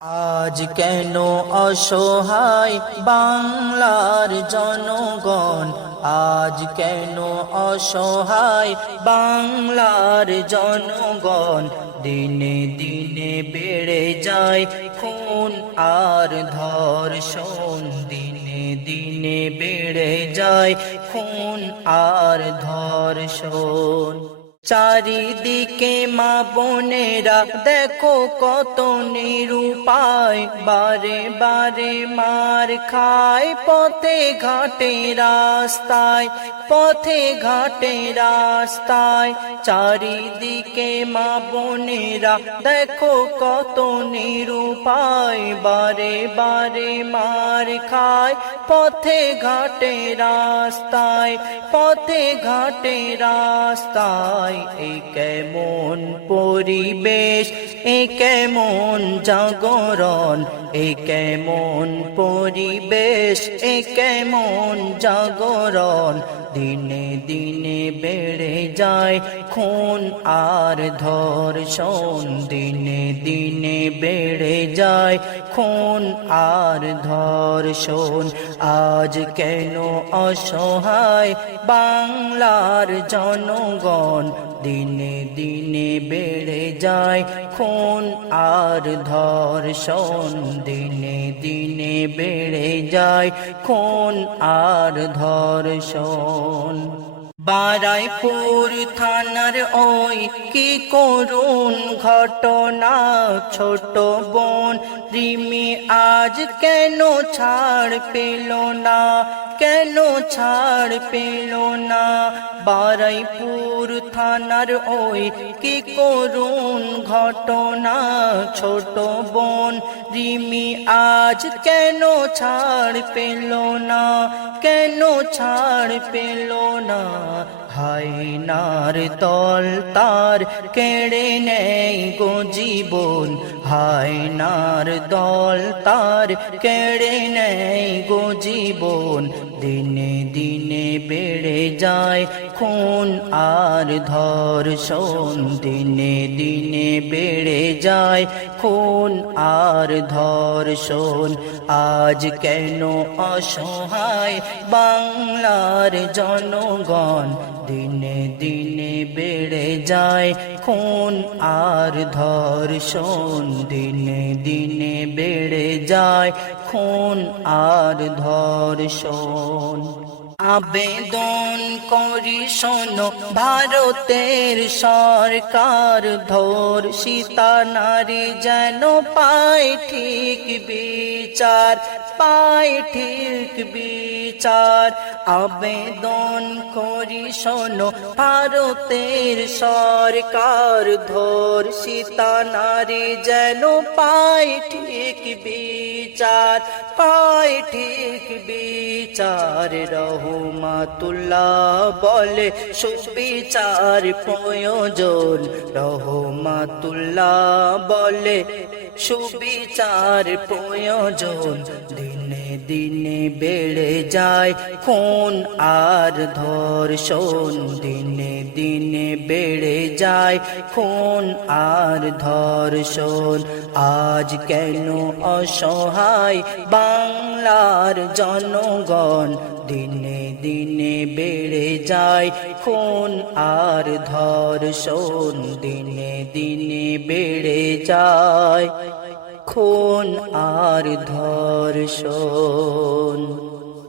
আজ কেন অসহায় বাংলার জনগণ, আজ কেন অসহায় বাংলার জনগণ, দিনে দিনে বেড়ে যায় খুন আর ধর্ষণ, দিনে দিনে বেড়ে যায় খুন আর ধর্ষণ। চারিদিকে মা বোনেরা দেখো কত নিরুপায়, বারে বারে মার খায় পথে ঘাটে রাস্তায়, পথে ঘাটে রাস্তায়। চারিদিকে মা বোনেরা দেখো কত নিরুপায়, বারে বারে মার খায় পথে ঘাটে রাস্তায়, পথে ঘাটে রাস্তায়। এ কেমন পরিবেশ, এ কেমন জাগরণ, এ কেমন পরিবেশ, এ কেমন জাগরণ, দিনে দিনে বেড়ে যায় খুন আর ধর্ষণ, দিনে দিনে বেড়ে যায় খুন আর ধর্ষণ। আজ কেন অসহায় বাংলার জনগণ, দিনে দিনে বেড়ে যায় খুন আর ধর্ষণ, দিনে দিনে বেড়ে যায় খুন আর ধর্ষণ। বারাইপুর থানার ওই কি করুণ ঘটনা, ছোট বোন রিমি আজ কেন ছাড় পেল না, কেন ছাড় পেল না। বারাইপুর থানার ওই কি করুণ ঘটনা, ছোট বোন রিমি আজ কেন ছাড় পেল না, কেন ছাড় পেল না। হায়নার দল তার কেড়ে নেয় গো জীবন, হায়নার দল তার কেড়ে নেয় গো জীবন, দিনে দিনে বেড়ে যায় খুন আর ধর্ষণ, দিনে দিনে বেড়ে যায় খুন আর ধর্ষণ। আজ কেন অসহায় বাংলার জনগণ, দিনে দিনে বেড়ে যায় খুন আর ধর্ষণ, দিনে দিনে বেড়ে যায় খুন আর ধর্ষণ। আবেদন করি শোনো ভারতের সরকার, ধর্ষিতা নারী যেন পায় ঠিক বিচার, পায় ঠিক বিচার। আবেদন করি শোনো ভারতের সরকার, ধর্ষিতা নারী যেন পায় ঠিক বিচার, পায় ঠিক বিচার। রহমাতুল্লাহ বলে সুবিচার প্রয়োজন, রহমাতুল্লাহ বলে সুবিচার প্রয়োজন, দিনে দিনে বেড়ে যায় খুন আর ধর্ষণ, দিনে দিনে বেড়ে যায় খুন আর ধর্ষণ। আজ কেন অসহায় বাংলার জনগণ, দিনে দিনে বেড়ে যায় খুন আর ধর্ষণ, দিনে দিনে বেড়ে যায় খুন আর ধর্ষণ।